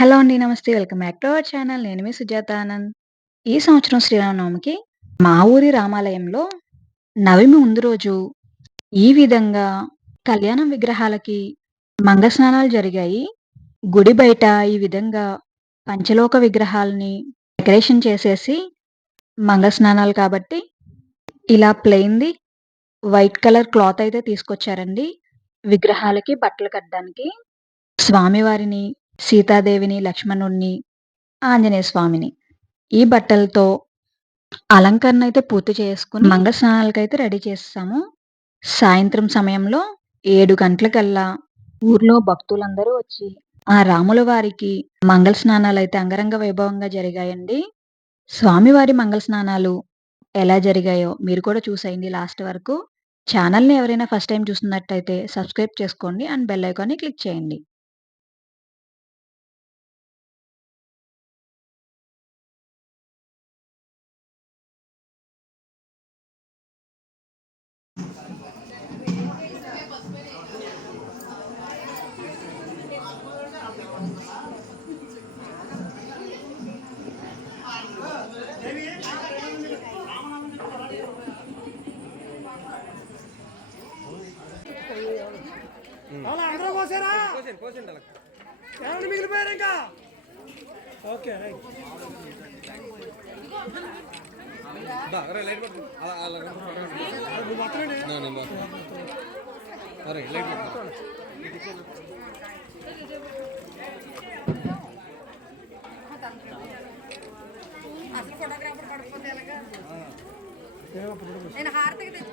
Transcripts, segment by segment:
Hello అండి. నమస్తే. Welcome back to our channel. నేను మీ సుజాత ఆనంద్. ఈ సంవత్సరం శ్రీరామనవమికి మా ఊరి రామాలయంలో నవమి ముందు రోజు ఈ విధంగా కళ్యాణం విగ్రహాలకి మంగస్నానాలు జరిగాయి. గుడి బయట ఈ విధంగా పంచలోక విగ్రహాలని డెకరేషన్ చేసేసి మంగస్నానాలు కాబట్టి ఇలా ప్లెయిన్‌ది వైట్ కలర్ క్లాత్ అయితే తీసుకొచ్చారండి. విగ్రహాలకి బట్టలు కట్టడానికి. స్వామివారిని, సీతాదేవిని, లక్ష్మణుడిని, ఆంజనేయ స్వామిని ఈ బట్టలతో అలంకరణ అయితే పూర్తి చేసుకుని మంగళస్నానాలకైతే రెడీ చేస్తాము సాయంత్రం సమయంలో ఏడు గంటలకల్లా ఊర్లో భక్తులందరూ వచ్చి ఆ రాముల వారికి మంగళ స్నానాలు అయితే అంగరంగ వైభవంగా జరిగాయండి. స్వామివారి మంగళ స్నానాలు ఎలా జరిగాయో మీరు కూడా చూసేయండి లాస్ట్ వరకు. ఛానల్‌ని ఎవరైనా ఫస్ట్ టైం చూస్తున్నట్టయితే సబ్స్క్రైబ్ చేసుకోండి. అండ్ బెల్ ఐకాన్‌ని క్లిక్ చేయండి. అందరూ కోసారా ఏమైనా మిగిలిపోయారు ఇంకా. Okay right. లైట్ పట్టు. అలా అలా నువ్వు మాత్రమే అరే లైట్ పట్టు. అసలు ఫోటోగ్రాఫర్ పడిపోతే ఎలాగా? నేను హారతికి తెచ్చు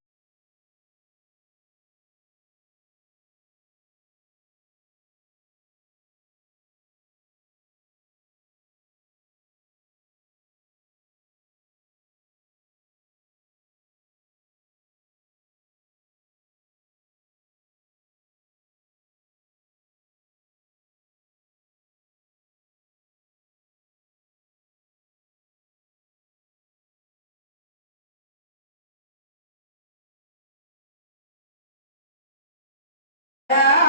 వచ్చి